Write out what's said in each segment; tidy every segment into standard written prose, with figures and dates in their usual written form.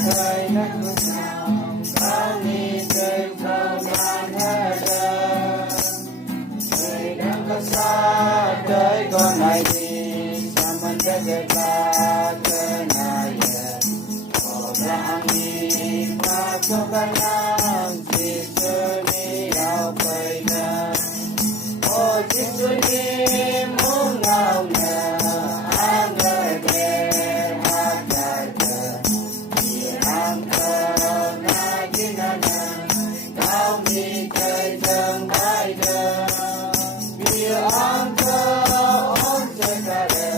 thời đất nước nào bao ni trời cầu ban hết đời thời đang có xa trời còn lại gì sao mình sẽ về ta trời này orang ni pasukan yang sisuni au paina oh sisuni mungau na angade hajata diangka na jinana kau ni kai jang bai da diangka on segala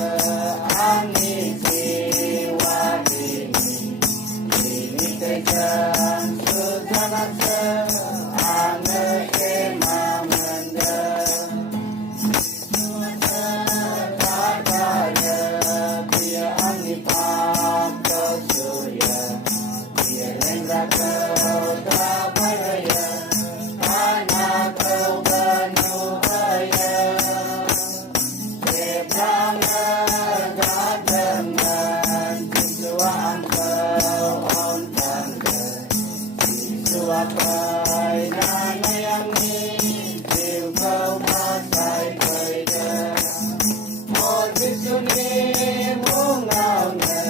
ani jiwa Jangan sejalan seane kema menda Kadaya dia anipam kesuya Dia lengga kau tabaya Karena kau penuhaya Sebrangnya gadengan Siswaan kau Suapai nana yang ni Tiu kau masai kerja Oh disuni mungau na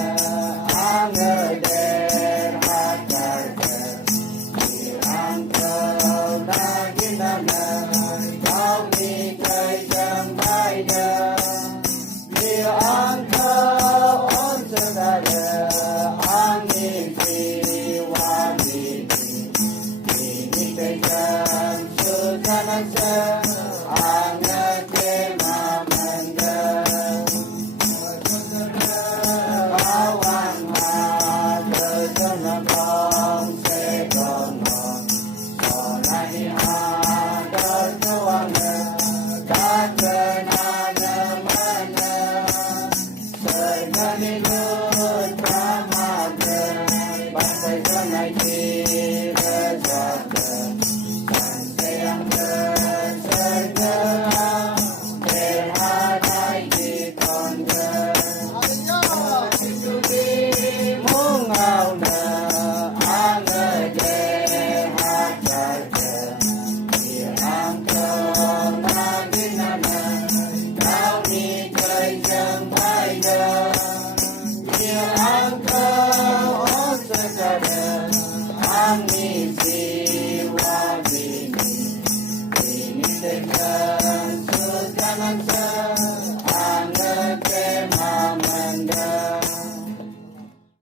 Angeder hajata Dirang kau naginana Kau ni kerjang baida Dirang kau on segala Angin siwani Jangan sejalan seane kema menda Kawan mata senapang sekono Solani ada tuangnya Tak kenal mana Segani